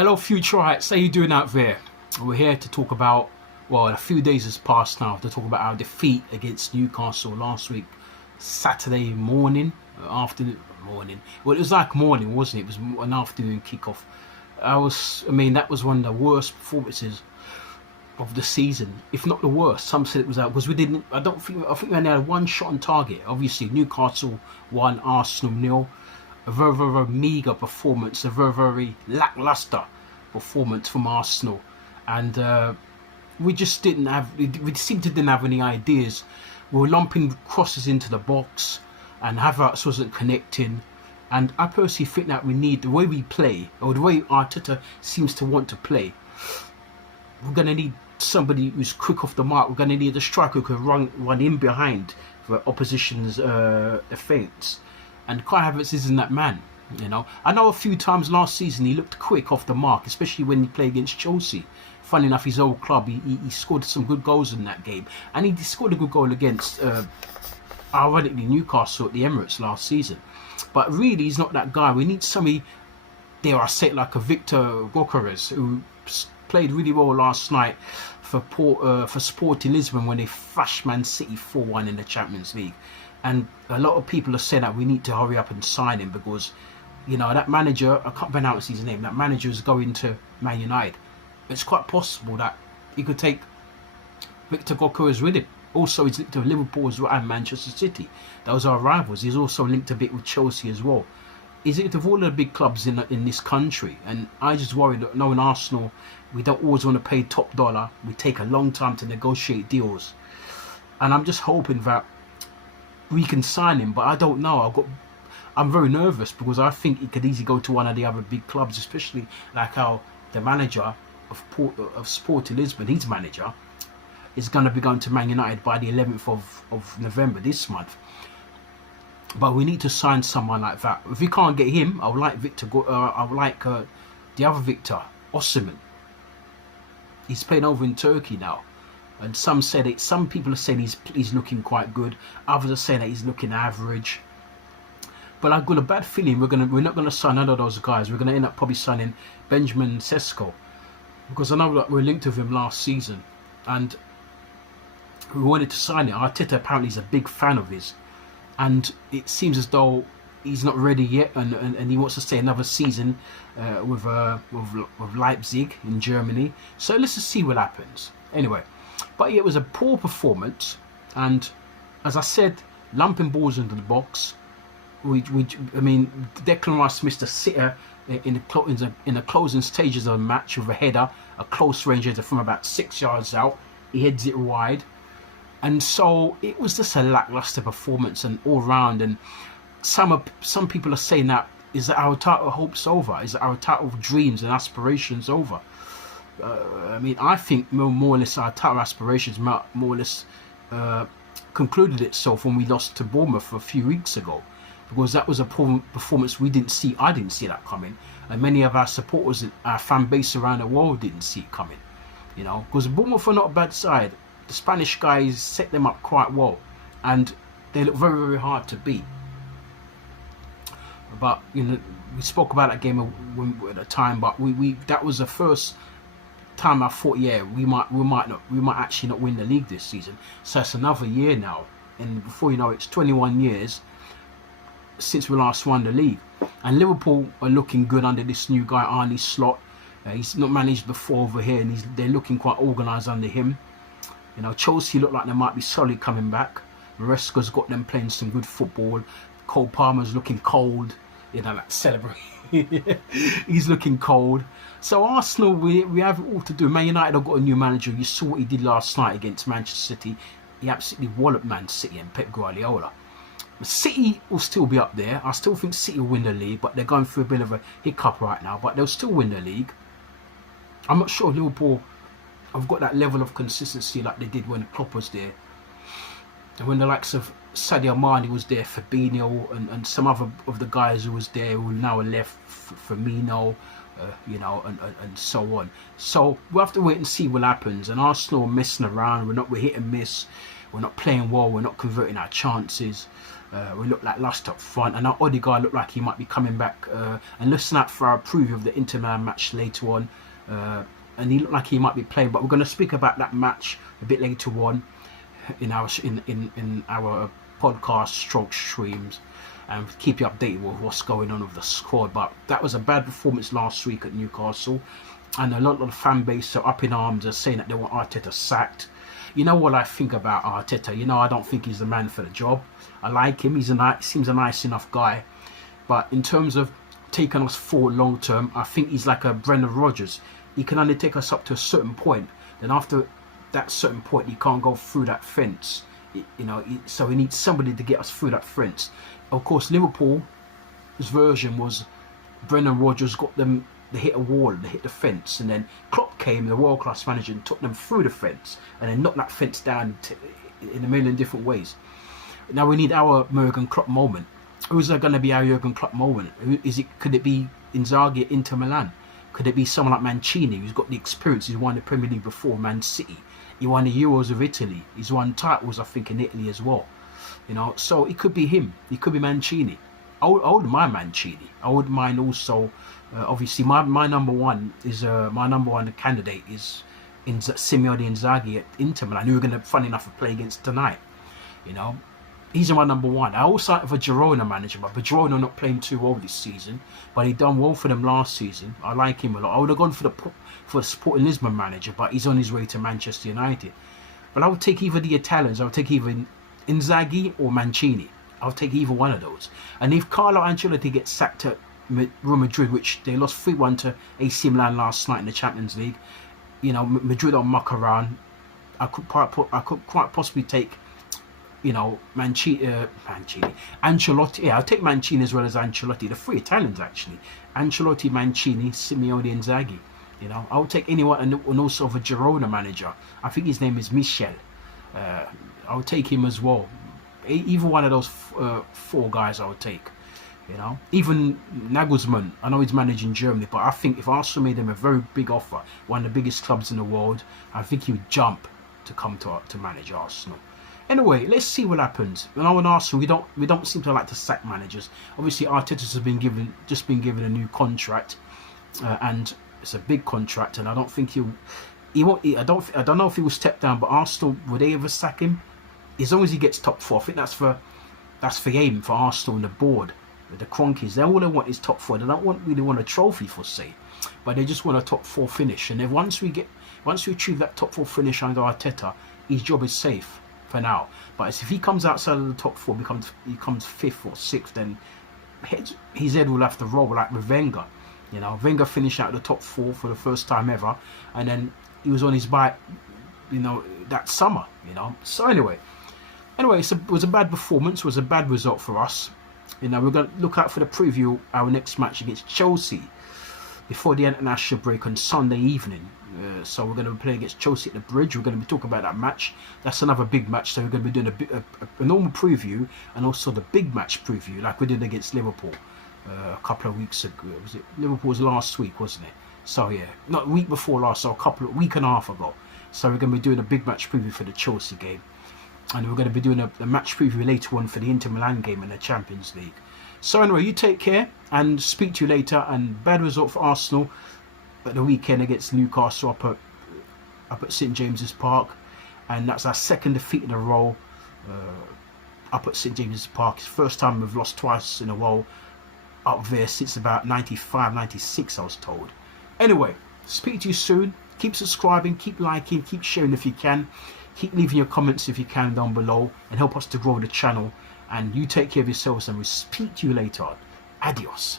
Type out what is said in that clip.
Hello, Futurites. How you doing out there? We're here to talk about, well, a few days has passed now to talk about our defeat against Newcastle last week, Saturday morning, morning. Well, it was like morning, wasn't it? It was an afternoon kickoff. That was one of the worst performances of the season, if not the worst. Some said it was out because we didn't. I think we only had one shot on target. Obviously, Newcastle won, Arsenal nil. A very, very, very meagre performance, a very, very lackluster performance from Arsenal, and we just didn't have. We seemed to didn't have any ideas. We were lumping crosses into the box, and Havertz wasn't connecting. And I personally think that we need the way we play, or the way Arteta seems to want to play. We're going to need somebody who's quick off the mark. We're going to need a striker who can run in behind for opposition's defence. And Kai Havertz isn't that man, you know. I know a few times last season he looked quick off the mark, especially when he played against Chelsea. Funny enough, his old club, he scored some good goals in that game. And he scored a good goal against, ironically, Newcastle at the Emirates last season. But really, he's not that guy. We need somebody, dare I say it, like a Victor Gyokeres, who played really well last night for Sporting Lisbon when they thrashed Man City 4-1 in the Champions League. And a lot of people are saying that we need to hurry up and sign him because, you know, that manager, I can't pronounce his name, that manager is going to Man United. It's quite possible that he could take Victor Gyokeres with him. Also, he's linked to Liverpool as well and Manchester City. Those are rivals. He's also linked a bit with Chelsea as well. He's linked with all the big clubs in this country. And I just worry that knowing Arsenal, we don't always want to pay top dollar. We take a long time to negotiate deals. And I'm just hoping that we can sign him, but I don't know. I'm very nervous because I think he could easily go to one of the other big clubs, especially like how the manager of Sporting Lisbon, his manager, is going to be going to Man United by the 11th of November this month. But we need to sign someone like that. If we can't get him, I would like the other Victor Osimhen. He's playing over in Turkey now. And some people are saying he's looking quite good. Others are saying that he's looking average. But I've got a bad feeling we're not gonna sign none of those guys. We're gonna end up probably signing Benjamin Sesko, because I know that we're linked with him last season, and we wanted to sign it. Arteta apparently is a big fan of his, and it seems as though he's not ready yet, and he wants to stay another season with Leipzig in Germany. So let's just see what happens. Anyway. But it was a poor performance, and as I said, lumping balls into the box. Declan Rice missed a sitter in the closing stages of the match with a header, a close range header from about 6 yards out. He heads it wide, and so it was just a lackluster performance and all round. And some people are saying that is that our title hopes over? Is that our title dreams and aspirations over? I think more or less our title aspirations more or less concluded itself when we lost to Bournemouth a few weeks ago, because that was a poor performance we didn't see. I didn't see that coming, and many of our supporters, our fan base around the world, didn't see it coming. You know, because Bournemouth are not a bad side. The Spanish guys set them up quite well, and they look very, very hard to beat. But you know, we spoke about that game at the time, but that was the first time I thought, yeah, we might actually not win the league this season. So it's another year now, and before you know it, it's 21 years since we last won the league. And Liverpool are looking good under this new guy Arne Slot. He's not managed before over here, and they're looking quite organised under him. You know, Chelsea look like they might be solid coming back. Maresca's got them playing some good football. Cole Palmer's looking cold. You know, like celebrating. He's looking cold. So Arsenal, we have it all to do. Man United have got a new manager. You saw what he did last night against Manchester City. He absolutely walloped Man City and Pep Guardiola. City will still be up there. I still think City will win the league, but they're going through a bit of a hiccup right now. But they'll still win the league. I'm not sure Liverpool have got that level of consistency like they did when Klopp was there. And when the likes of Sadio Mane was there, Fabinho and some other of the guys who was there who now are left, Firmino, and so on. So we'll have to wait and see what happens. And Arsenal are messing around. We're hit and miss. We're not playing well. We're not converting our chances. We looked like lost up front, and our Odegaard looked like he might be coming back. And listen out for our preview of the Inter Milan match later on. And he looked like he might be playing, but we're going to speak about that match a bit later on in our podcast stroke streams, and keep you updated with what's going on with the squad. But that was a bad performance last week at Newcastle, and a lot of the fan base are up in arms, are saying that they want Arteta sacked. You know what I think about Arteta? You know, I don't think he's the man for the job. I like him. Seems a nice enough guy, but in terms of taking us forward long term, I think he's like a Brendan Rodgers. He can only take us up to a certain point. Then after that certain point, he can't go through that fence. So he needs somebody to get us through that fence. Of course, Liverpool's version was Brendan Rodgers got them. They hit a wall, they hit the fence, and then Klopp came, the world-class manager, and took them through the fence, and then knocked that fence down in a million different ways. Now we need our Jurgen Klopp moment. Who's going to be our Jurgen Klopp moment? Could it be Inzaghi at Inter Milan? Could it be someone like Mancini, who's got the experience? He's won the Premier League before, Man City. He won the Euros of Italy. He's won titles, I think, in Italy as well. So it could be him. It could be Mancini. I wouldn't mind Mancini. I wouldn't mind also. Obviously, my number one candidate is Simeone Inzaghi at Inter Milan, who are going to, funny enough, play against tonight. He's my number one. I also have a Girona manager, but Girona not playing too well this season, but he done well for them last season. I like him a lot. I would have gone for the Sporting Lisbon manager, but he's on his way to Manchester United. But I would take either the Italians. I would take either Inzaghi or Mancini. I would take either one of those. And if Carlo Ancelotti gets sacked at Real Madrid, which they lost 3-1 to AC Milan last night in the Champions League, Madrid don't muck around. I could quite possibly take, Ancelotti. Yeah, I'll take Mancini as well as Ancelotti. The three Italians actually: Ancelotti, Mancini, Simeone, Inzaghi. I would take anyone, and also the Girona manager. I think his name is Michel. I would take him as well. Either one of those four guys I would take. Even Nagelsmann. I know he's managing Germany, but I think if Arsenal made him a very big offer, one of the biggest clubs in the world, I think he would jump to come to manage Arsenal. Anyway, let's see what happens. In Arsenal, we don't seem to like to sack managers. Obviously, Arteta's been given a new contract, and it's a big contract, and I don't think he won't. I don't know if he will step down, but Arsenal, would they ever sack him? As long as he gets top four, I think that's the aim for Arsenal and the board. The Cronkies, all they want is top four. They don't really want a trophy for say, but they just want a top four finish. And then once we achieve that top four finish under Arteta, his job is safe for now. But if he comes outside of the top four, becomes fifth or sixth, then his head will have to roll like with Wenger. Wenger finished out the top four for the first time ever, and then he was on his bike, that summer. So anyway, it was a bad performance. It was a bad result for us. We're going to look out for the preview of our next match against Chelsea before the international break on Sunday evening. So we're going to play against Chelsea at the Bridge. We're going to be talking about that match. That's another big match. So we're going to be doing a normal preview and also the big match preview like we did against Liverpool a couple of weeks ago. Was it Liverpool's last week, wasn't it? So yeah, not a week before last, so a week and a half ago. So we're going to be doing a big match preview for the Chelsea game. And we're going to be doing a match preview later on for the Inter Milan game in the Champions League. So anyway, you take care and speak to you later. And bad result for Arsenal at the weekend against Newcastle up at St James's Park. And that's our second defeat in a row up at St James's Park. It's the first time we've lost twice in a row up there since about 95, 96, I was told. Anyway, speak to you soon. Keep subscribing, keep liking, keep sharing if you can. Keep leaving your comments if you can down below and help us to grow the channel. And you take care of yourselves and we'll speak to you later. Adios.